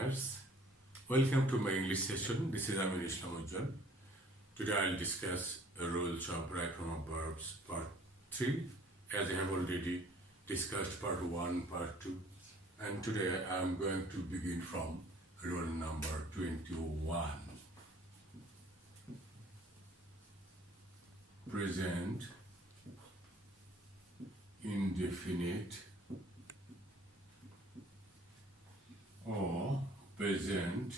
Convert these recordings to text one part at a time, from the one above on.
learners, welcome to my English session. This is Amir Islam Ujjwal. Today I will discuss rules of right form of verbs part 3, as I have already discussed part 1, part 2, and today I am going to begin from rule number 21. Present indefinite or present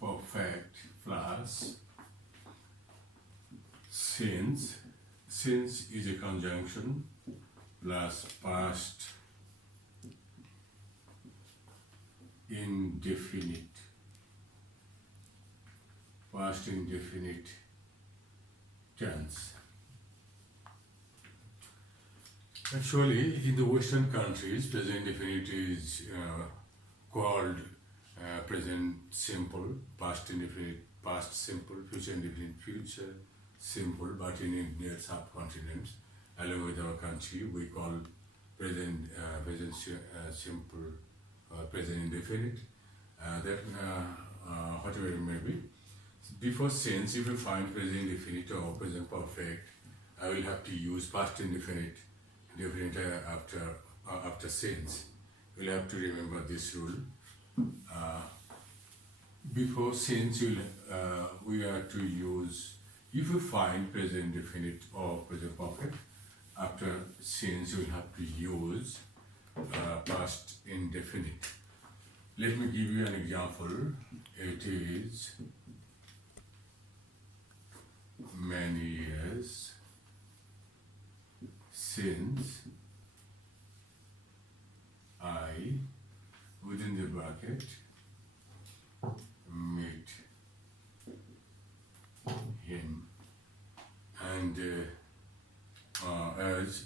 perfect plus since is a conjunction plus past indefinite tense. Actually, in the Western countries, present indefinite is called present simple, past indefinite, past simple, future indefinite, future simple. But in Indian subcontinent, along with our country, we call present simple, present indefinite. Whatever it may be. Before since, if you find present indefinite or present perfect, I will have to use past indefinite after since. You will have to remember this rule. Before since, we are to use, if you find present indefinite or present perfect, after since you will have to use past indefinite. Let me give you an example. It is many years since I, within the bracket, met him. And as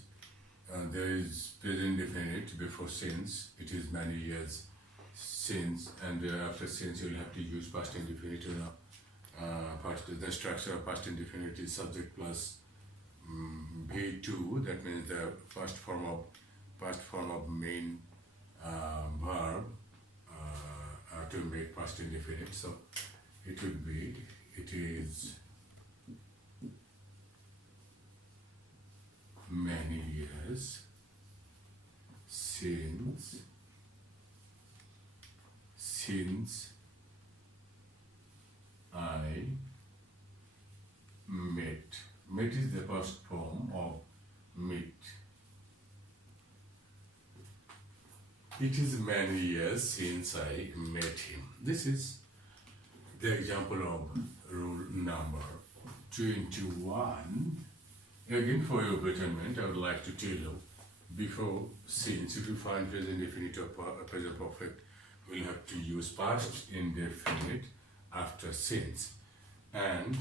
there is present indefinite before since, it is many years since, and after since you will have to use past indefinite. The structure of past indefinite is subject plus V2. That means the first form of main verb to make past indefinite. So it will be, it is many years since I met. Met is the first form of meet. It is many years since I met him. This is the example of rule number 21. Again, for your betterment, I would like to tell you, before since, if you find present indefinite or present perfect, we'll have to use past indefinite after since. And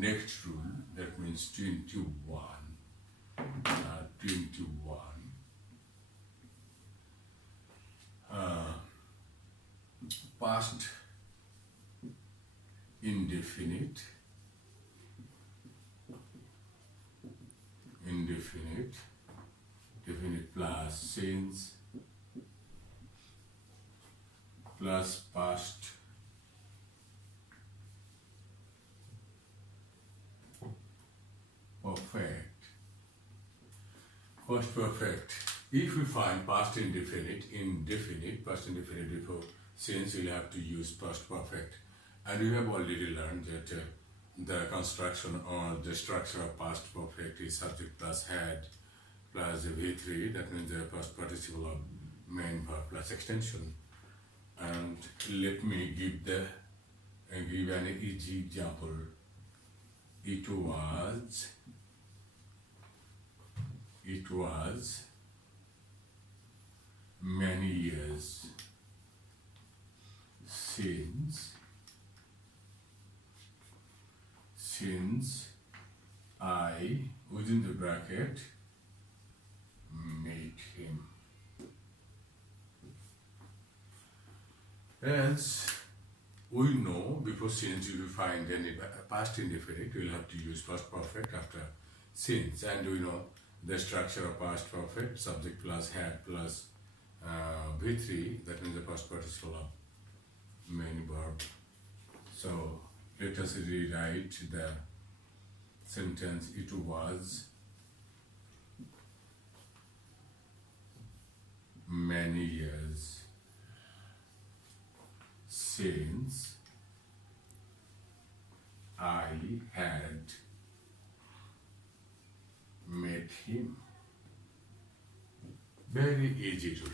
next rule, that means 21. Past indefinite plus since plus past perfect. Past perfect. If we find past indefinite before since, we'll have to use past perfect. And we have already learned that the construction or the structure of past perfect is subject plus had plus V3. That means the past participle of main verb plus extension. And let me give an easy example. It was many years since I, within the bracket, met him. As we know, before since, if you find any past indefinite, you will have to use past perfect after since, and we know the structure of past perfect, subject plus had plus V3, that means the past participle of main verb. So let us rewrite the sentence. It was many years since I had met him. Very easy to read.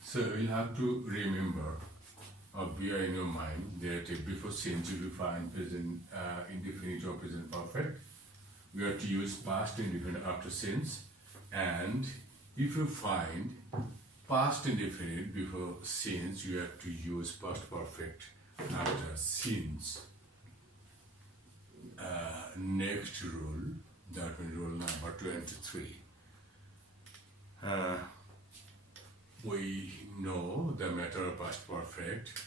So you have to remember or bear in your mind that before since you will find present indefinite or present perfect, we have to use past indefinite after since, and if you find past indefinite before since, you have to use past perfect after since. Next rule, that means rule number 23. We know the matter of past perfect.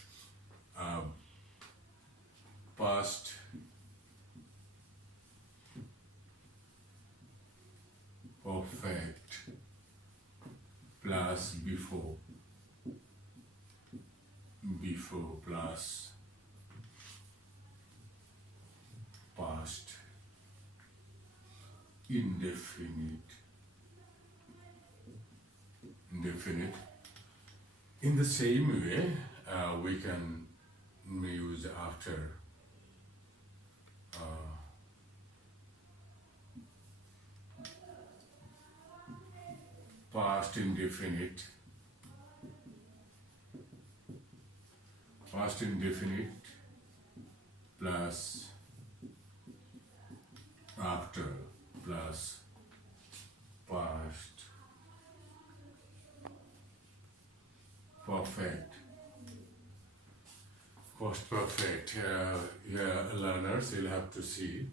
Past perfect plus before plus past indefinite. In the same way, we can use after past indefinite plus after plus past perfect. Past perfect. Learners, you'll have to see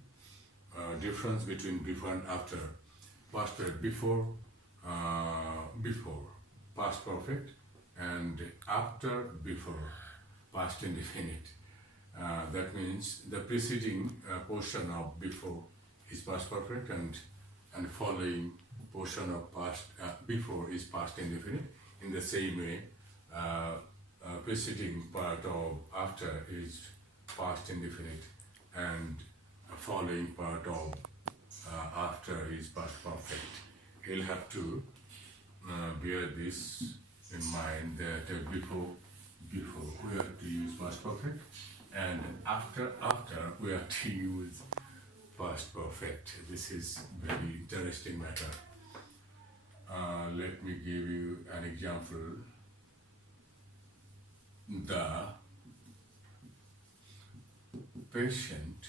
difference between before and after. Past perfect, before past perfect, and after before past indefinite. That means the preceding portion of before is past perfect, and following portion of past before is past indefinite. In the same way, preceding part of after is past indefinite, and following part of after is past perfect. You'll have to bear this in mind that before we have to use past perfect, and after we have to use past perfect. This is very interesting matter. Let me give you an example. The patient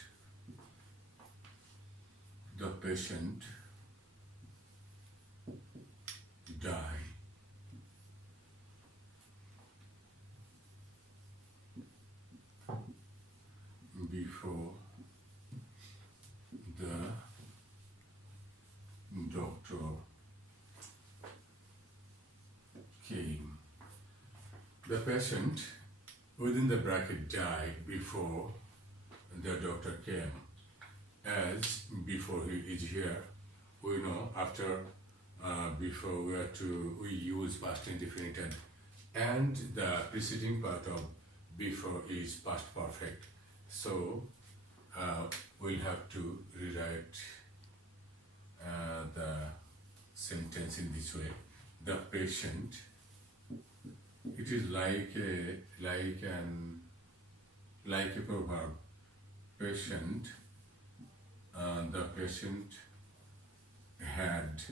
died before the doctor came. The patient within the bracket died before the doctor came. As before he is here, we know after before we use past indefinite, and the preceding part of before is past perfect. So we'll have to rewrite the sentence in this way. The patient, it is like a proverb. Patient, the patient had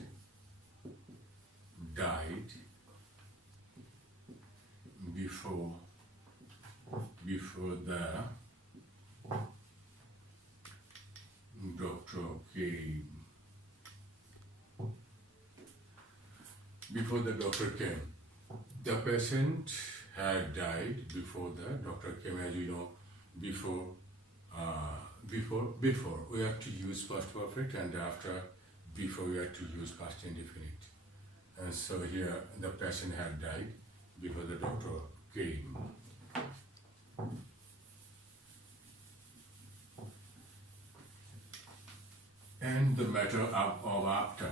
died before the doctor came. Before the doctor came. The patient had died before the doctor came. As you know, before we have to use past perfect, and after before we have to use past indefinite. And so here the patient had died before the doctor came. And the matter of after.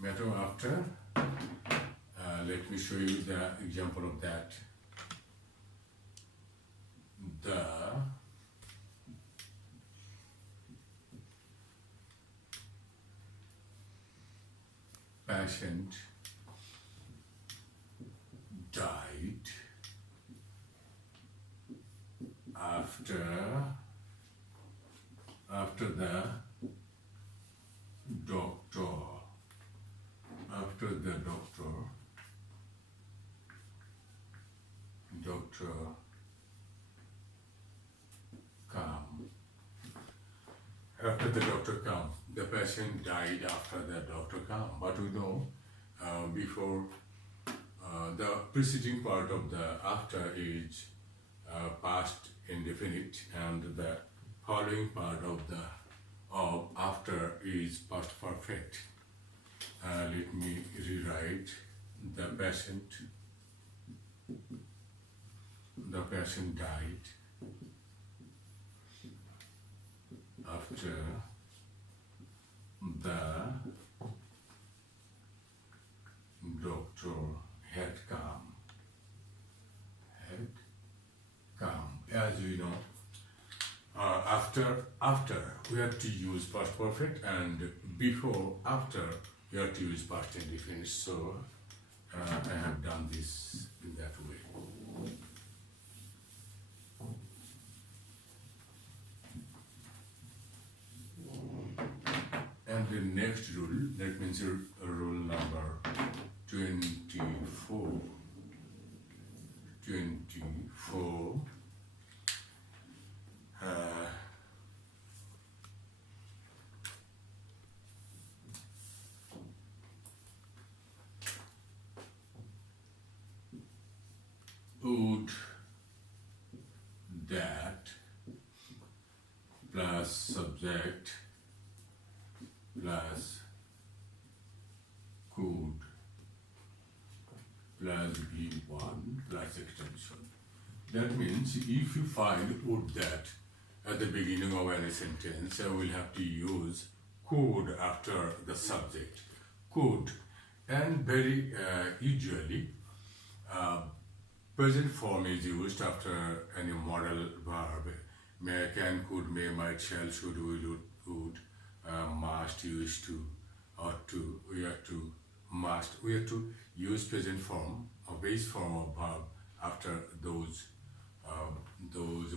Matter of after. Let me show you the example of that. The patient died after the doctor come. After the doctor come, the patient died after the doctor come. But we know before the preceding part of the after is past indefinite, and the following part of the after is past perfect. Let me rewrite the patient died after the doctor had come. As we know, after we have to use past perfect, and before after we have to use past indefinite. So I have done this in that way. And the next rule, that means rule number 24. Would that plus subject plus could plus V1 plus extension. That means if you find would that at the beginning of any sentence, we'll have to use could after the subject. Could, and very usually present form is used after any modal verb. May, can, could, may, might, shall, should, will, would, must, used to, ought to, we have to, must. We have to use present form or base form of verb after those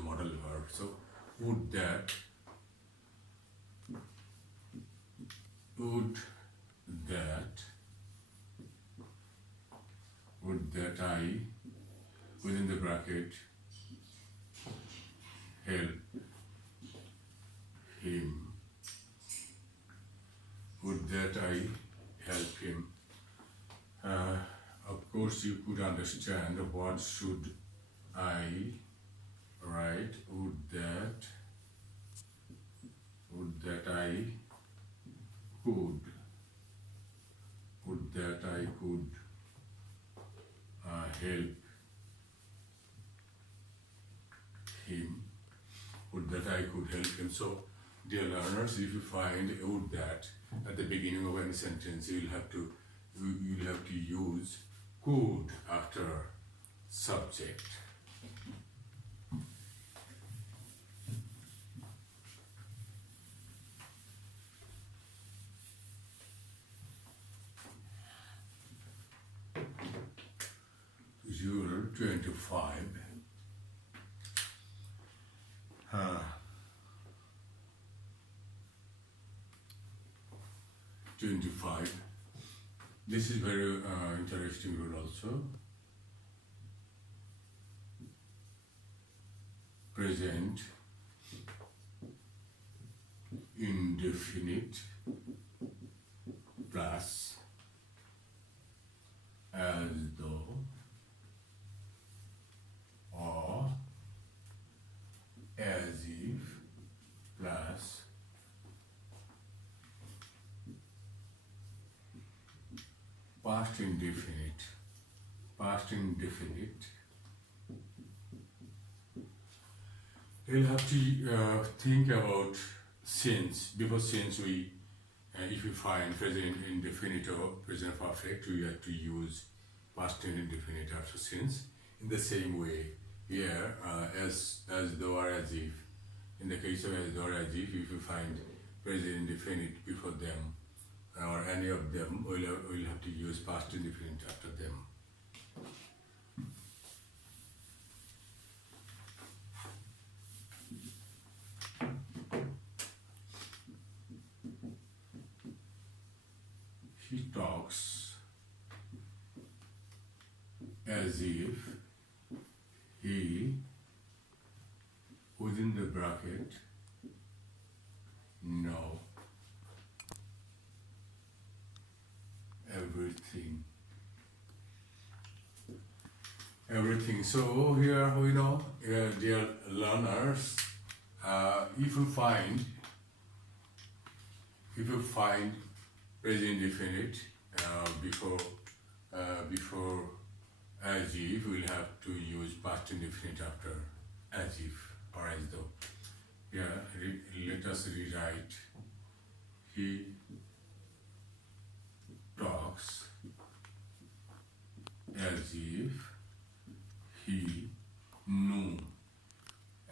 modal verbs. So would that I, within the bracket, help him. Would that I help him? Of course, you could understand what should I write. Would that I could. Would that I could help him. Would that I could help him. So, dear learners, if you find would that at the beginning of any sentence, you'll have to use could after subject. Rule 25. 25. This is very interesting rule also. Present indefinite plus as though or as if plus past indefinite. You'll have to think about since. Before since we if you find present indefinite or present perfect, you have to use past tense indefinite after since. In the same way, here, as though or as if, in the case of as though or as if you find present indefinite before them, or any of them, we'll have to use past indefinite after them. He talks as if he, within the bracket, know everything. Everything. So here we know, dear learners, if you find present indefinite before as if, we'll have to use past indefinite after as if or as though. Let us rewrite. He talks as if he knew,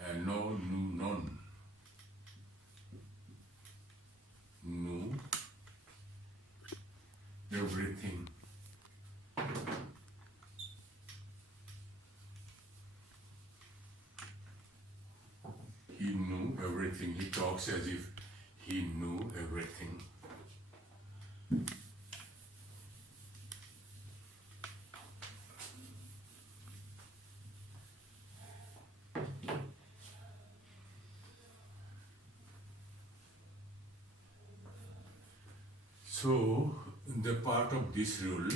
and none, knew everything. He knew everything. He talks as if he knew everything. So, the part of this rule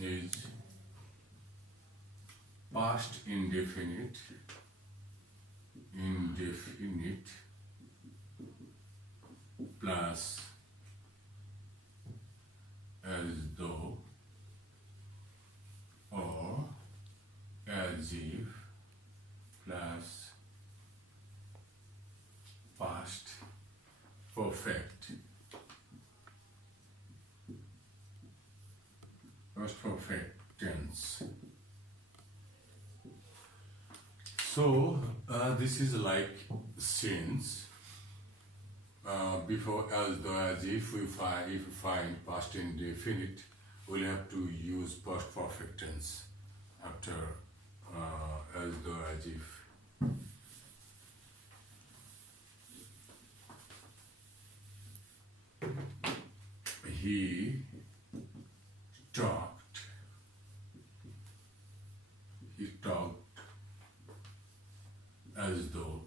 is past indefinite plus as though or as if plus past perfect. Past perfect tense. So this is like since. Before as though as if we find past indefinite, we'll have to use past perfect tense after as though as if. He talked as though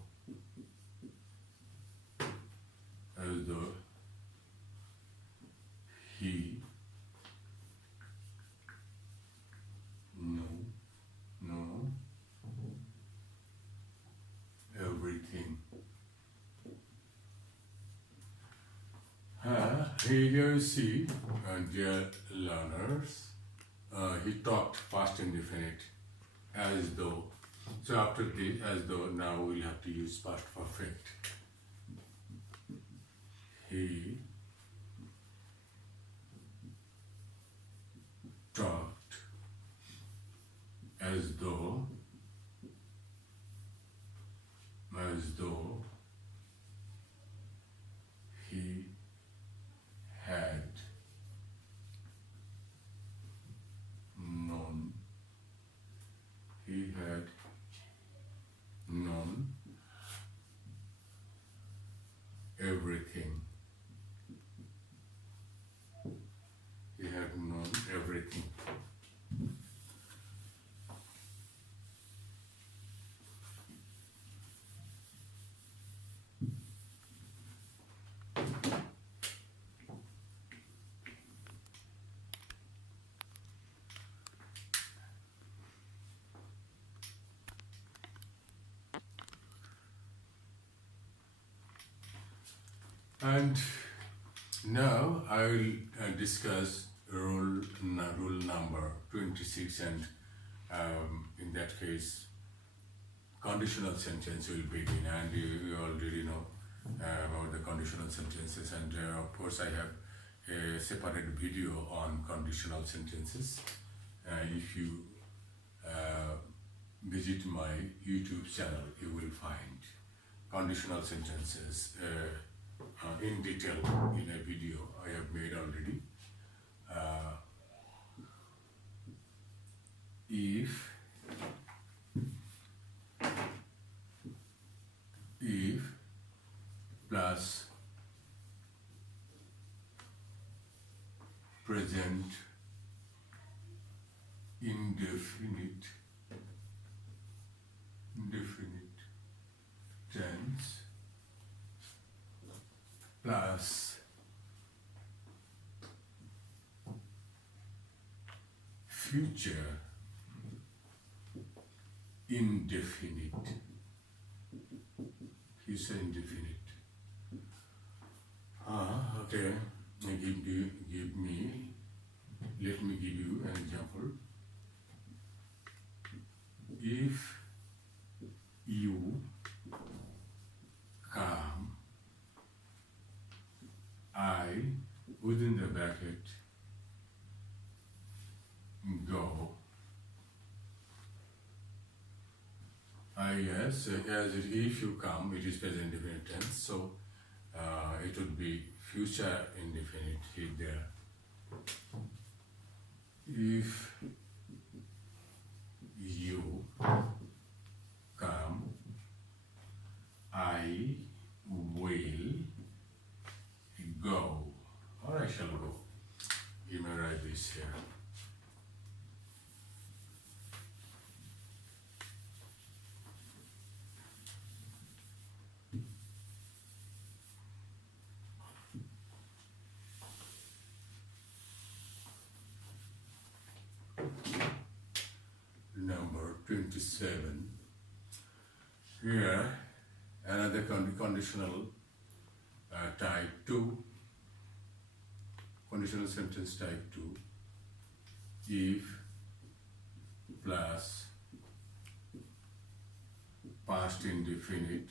he knew everything. Here you see, dear learners, he talked past indefinite as though. So after this, as though, now we'll have to use past perfect. He talked as though he had known everything. He had known everything. And now I will discuss rule number 26, and in that case conditional sentence will begin, and you already know about the conditional sentences, and of course I have a separate video on conditional sentences. If you visit my YouTube channel, you will find conditional sentences in detail in a video I have made already. If plus present indefinite tense plus future indefinite. Okay. Let me give you an example. If you come, I, within the bracket, go. Yes, if you come, it is present indefinite tense, so it would be future indefinite here there. If you come, I will go, or I shall go. You may write this here. Number 27. Here, another conditional type 2, conditional sentence type 2. If plus past indefinite,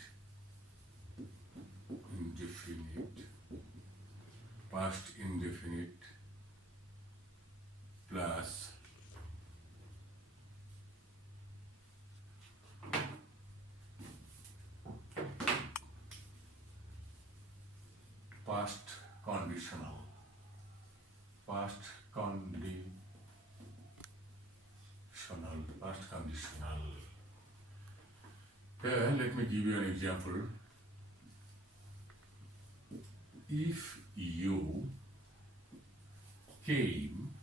past indefinite plus past conditional. Here, let me give you an example. If you came,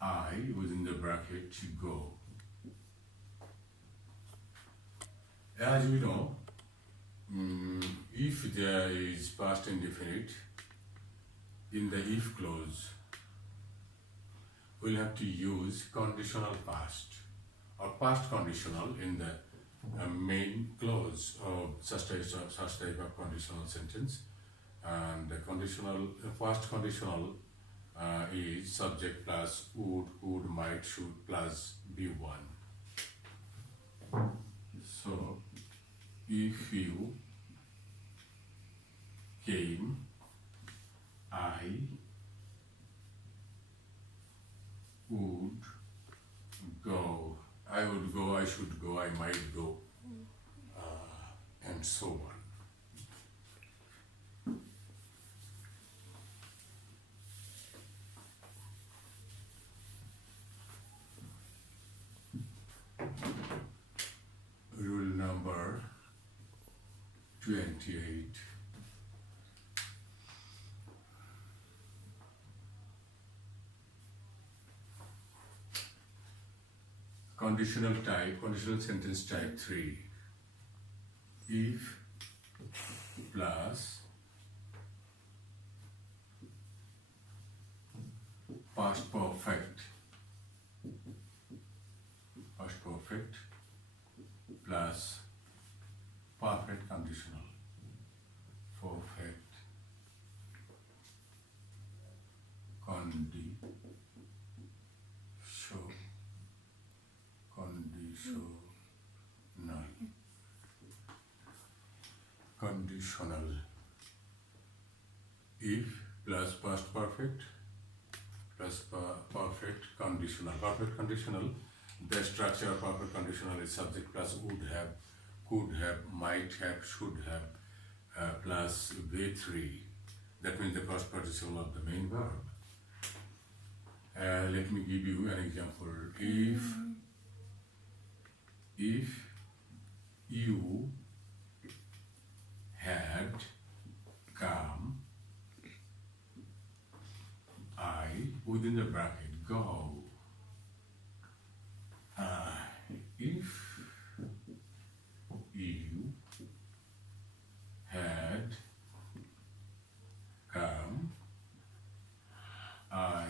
I, within the bracket, go. As we know, if there is past indefinite in the if clause, we'll have to use conditional past or past conditional in the main clause of such type of conditional sentence. And the past conditional is subject plus would, might, should plus be1. So if you came, I would go. I would go, I should go, I might go, and so on. Rule number 28. Conditional sentence type 3. If plus past perfect plus perfect conditional, perfect conditional. conditional. If plus past perfect plus perfect conditional. Perfect conditional, the structure of perfect conditional is subject plus would have, could have, might have, should have, plus V3. That means the past participle of the main verb. Let me give you an example. If you had come, I, within the bracket, go. If you had come, I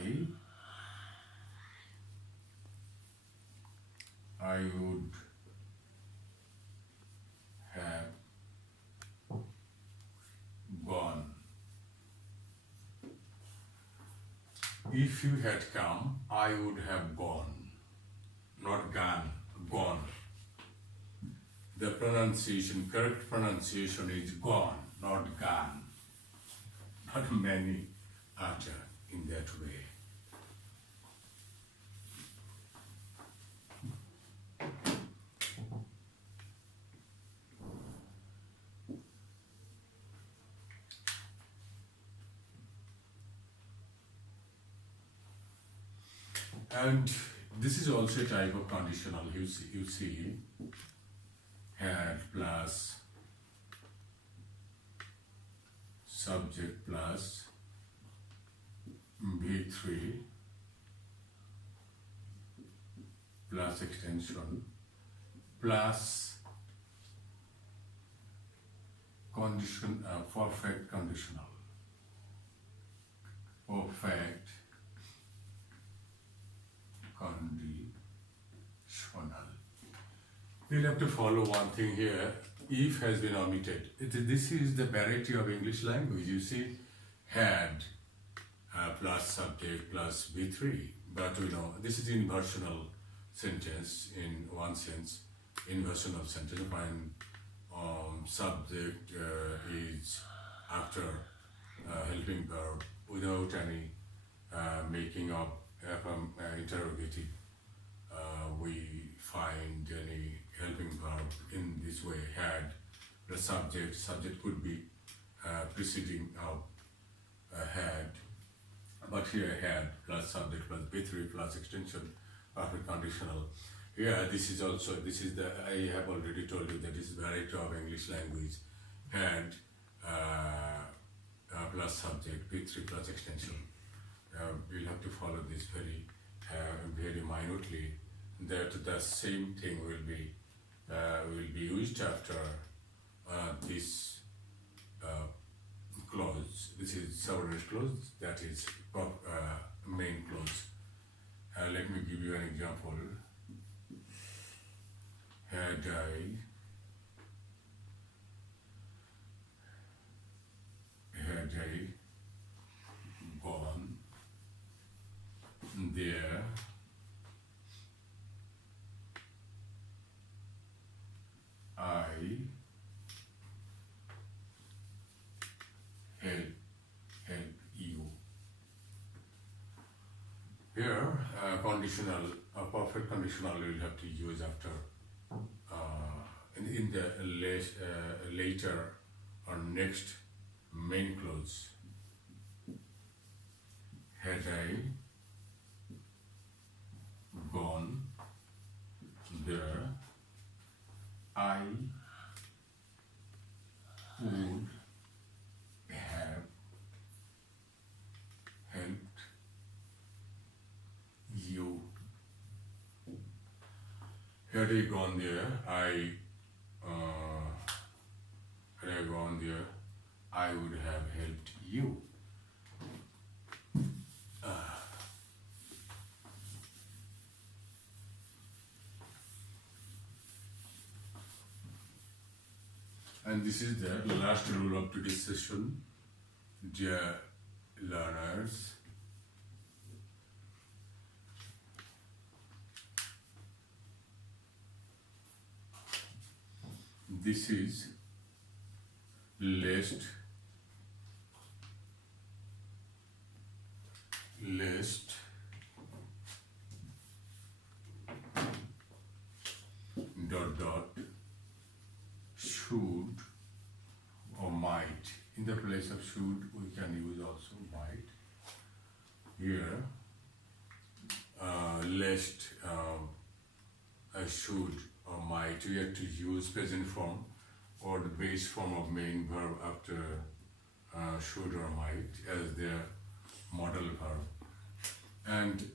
would have gone. If you had come, I would have gone. Not gone, gone. The pronunciation, correct pronunciation is gone, not gone. Not many utter in that way. And this is also a type of conditional. You see had plus subject plus V3 plus extension plus condition, perfect conditional. Perfect conditional. We'll have to follow one thing here. If has been omitted. This is the variety of English language. You see, had plus subject plus V3. But we know this is inversional sentence in one sense. Inversional sentence when subject is after helping verb without any making of interrogative. We find any helping verb in this way. Had the subject could be preceding of had, but here had plus subject plus V3 plus extension, perfect conditional. Here this is the, I have already told you that this is variety of English language. Had plus subject, V3 plus extension. We'll have to follow this very minutely. That the same thing will be used after this clause. This is subordinate clause, that is main clause. Let me give you an example. Had I gone there, I help you. Here, conditional, a perfect conditional we will have to use after in the later or next main clause. Had I gone there, I would have helped you. Had I gone there, I would have helped you. And this is the last rule of today's session, dear learners. This is lest dot dot should or might. In the place of should we can use also might. Here lest should or might, we have to use present form or the base form of main verb after should or might as their model verb. And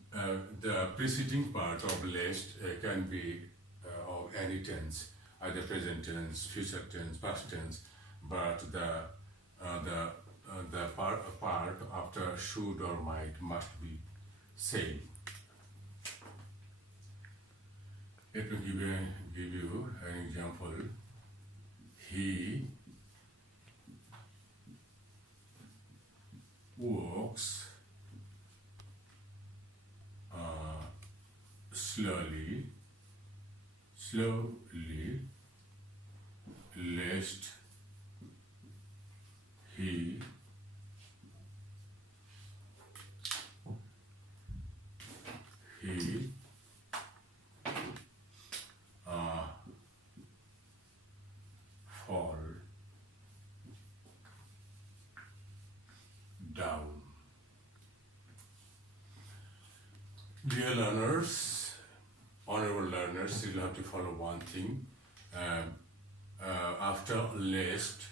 the preceding part of lest can be of any tense, either present tense, future tense, past tense, but the part after should or might must be same. Let me give you an example. He walks slowly, lest he fall down. Dear learners, honorable learners, you'll have to follow one thing. After lest,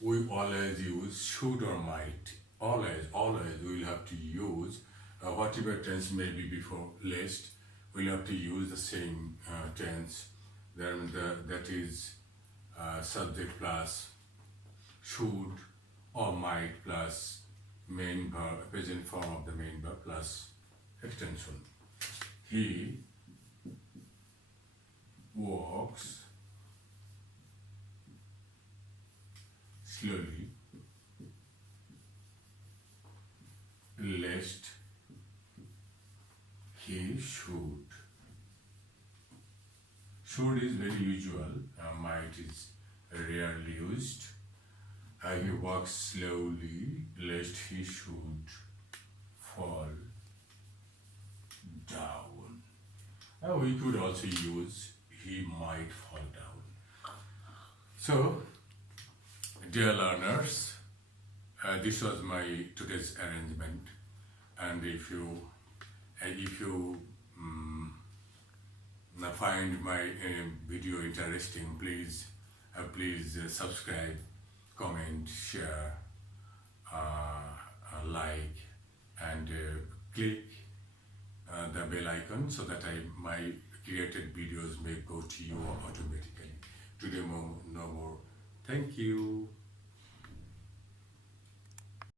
we always use should or might. Always we will have to use whatever tense may be before lest. We'll have to use the same tense. Then that is subject plus should or might plus main verb, present form of the main verb plus extension. He walks slowly lest he should. Should is very usual, might is rarely used. He walks slowly lest he should fall down. We could also use he might fall down. So, dear learners, this was my today's arrangement, and if you find my video interesting, please subscribe, comment, share, like, and click the bell icon so that my created videos may go to you automatically. Today no more. Thank you.